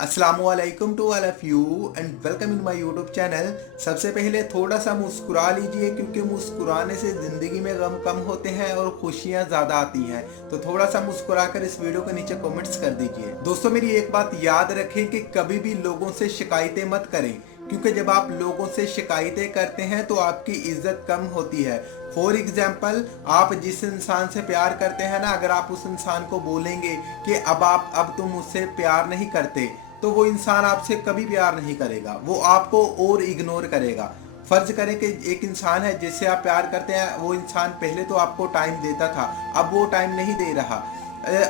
अस्सलामुअलैकुम to all of you and welcome in my YouTube channel. सबसे पहले थोड़ा सा मुस्कुरा लीजिए क्योंकि मुस्कुराने से ज़िंदगी में गम कम होते हैं और खुशियां ज़्यादा आती हैं। तो थोड़ा सा मुस्कुरा कर इस वीडियो के नीचे कमेंट्स कर दीजिए। दोस्तों मेरी एक बात याद रखें कि कभी भी लोगों से शिकायतें मत करें, क्योंकि जब आप लोगों से शिकायतें करते हैं तो आपकी इज्जत कम होती है। फॉर एग्जाम्पल, आप जिस इंसान से प्यार करते हैं ना, अगर आप उस इंसान को बोलेंगे कि अब तुम मुझसे प्यार नहीं करते, तो वो इंसान आपसे कभी प्यार नहीं करेगा, वो आपको और इग्नोर करेगा। फर्ज करें कि एक इंसान है जिससे आप प्यार करते हैं, वो इंसान पहले तो आपको टाइम देता था, अब वो टाइम नहीं दे रहा।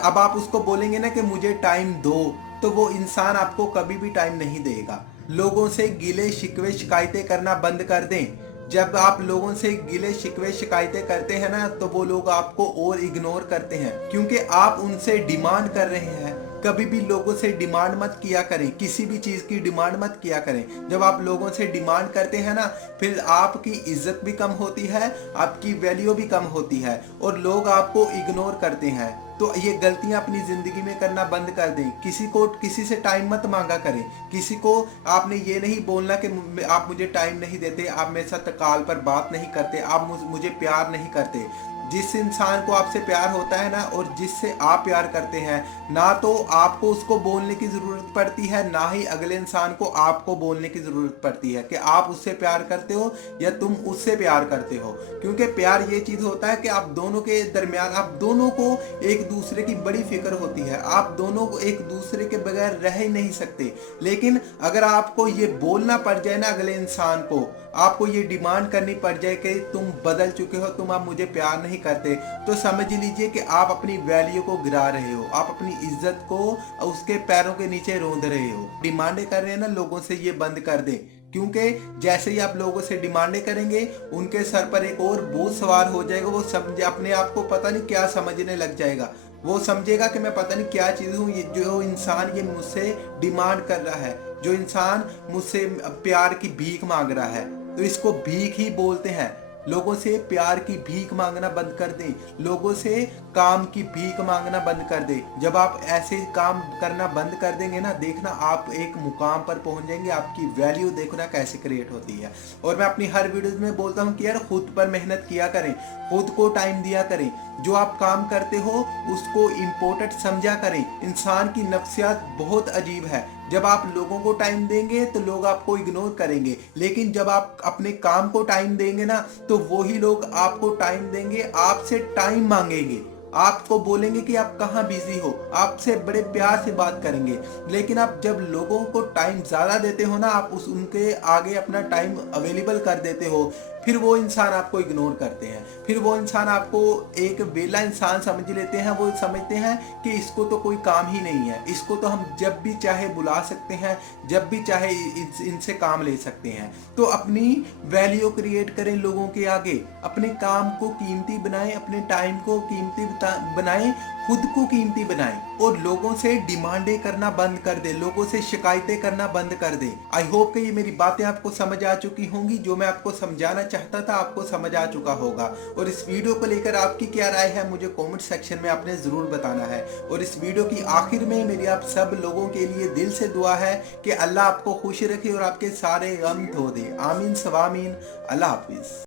अब आप उसको बोलेंगे ना कि मुझे टाइम दो, तो वो इंसान आपको कभी भी टाइम नहीं देगा। लोगों से गिले शिकवे शिकायतें करना बंद कर दें। जब आप लोगों से गिले शिकवे शिकायतें करते हैं ना, तो वो लोग आपको और इग्नोर करते हैं, क्योंकि आप उनसे डिमांड कर रहे हैं। कभी भी लोगों से डिमांड मत किया करें, किसी भी चीज़ की डिमांड मत किया करें। जब आप लोगों से डिमांड करते हैं ना, फिर आपकी इज्जत भी कम होती है, आपकी वैल्यू भी कम होती है और लोग आपको इग्नोर करते हैं। तो ये गलतियां अपनी ज़िंदगी में करना बंद कर दें। किसी से टाइम मत मांगा करें। किसी को आपने ये नहीं बोलना कि आप मुझे टाइम नहीं देते, आप मेरे साथ कॉल पर बात नहीं करते, आप मुझे प्यार नहीं करते। जिस इंसान को आपसे प्यार होता है ना, और जिससे आप प्यार करते हैं ना, तो आपको उसको बोलने की ज़रूरत पड़ती है, ना ही अगले इंसान को आपको बोलने की ज़रूरत पड़ती है कि आप उससे प्यार करते हो या तुम उससे प्यार करते हो। क्योंकि प्यार ये चीज़ होता है कि आप दोनों के दरमियान, आप दोनों को एक दूसरे की बड़ी फिक्र होती है, आप दोनों को एक दूसरे के बगैर रह ही नहीं सकते। लेकिन अगर आपको ये बोलना पड़ जाए ना अगले इंसान को, आपको ये डिमांड करनी पड़ जाए कि तुम बदल चुके हो, तुम अब मुझे प्यार नहीं करते, तो समझ लीजिए कि आप अपनी वैल्यू को गिरा रहे हो, आप अपनी इज्जत को उसके पैरों के नीचे रोंद रहे हो। डिमांडें कर रहे हैं ना लोगों से, ये बंद कर दें। क्योंकि जैसे ही आप लोगों से डिमांडें करेंगे, उनके सर पर एक और बोझ सवार हो जाएगा। वो समझे अपने आप को पता नहीं क्या समझने लग जाएगा। वो समझेगा कि मैं पता नहीं क्या चीज़ हूँ। ये जो इंसान ये मुझसे डिमांड कर रहा है, जो इंसान मुझसे प्यार की भीख मांग रहा है, तो इसको भीख ही बोलते हैं। लोगों से प्यार की भीख मांगना बंद कर दें, लोगों से काम की भीख मांगना बंद कर दें। जब आप ऐसे काम करना बंद कर देंगे ना, देखना आप एक मुकाम पर पहुंच जाएंगे, आपकी वैल्यू देखना कैसे क्रिएट होती है। और मैं अपनी हर वीडियो में बोलता हूं कि यार खुद पर मेहनत किया करें, खुद को टाइम दिया करें, जो आप काम करते हो उसको इम्पोर्टेंट समझा करें। इंसान की नफ्सियात बहुत अजीब है। जब आप लोगों को टाइम देंगे तो लोग आपको इग्नोर करेंगे, लेकिन जब आप अपने काम को टाइम देंगे ना, तो वही लोग आपको टाइम देंगे, आपसे टाइम मांगेंगे, आपको बोलेंगे कि आप कहाँ बिजी हो, आपसे बड़े प्यार से बात करेंगे। लेकिन आप जब लोगों को टाइम ज़्यादा देते हो ना, आप उनके आगे अपना टाइम अवेलेबल कर देते हो, फिर वो इंसान आपको इग्नोर करते हैं। फिर वो इंसान आपको एक बेला इंसान समझ लेते हैं। वो समझते हैं कि इसको तो कोई काम ही नहीं है, इसको तो हम जब भी चाहे बुला सकते हैं, जब भी चाहे इनसे काम ले सकते हैं। तो अपनी वैल्यू क्रिएट करें लोगों के आगे, अपने काम को कीमती बनाएं, अपने टाइम को कीमती बनाएं, खुद को कीमती बनाएं और लोगों से डिमांडें करना बंद कर दे, लोगों से शिकायतें करना बंद कर दे। आई होप कि ये मेरी बातें आपको समझ आ चुकी होंगी। जो मैं आपको समझाना चाहता था आपको समझ आ चुका होगा। और इस वीडियो को लेकर आपकी क्या राय है, मुझे कमेंट सेक्शन में आपने जरूर बताना है। और इस वीडियो की आखिर में मेरी आप सब लोगों के लिए दिल से दुआ है कि अल्लाह आपको खुश रखे और आपके सारे गम धो दे। आमीन सवामीन। अल्लाह हाफिज।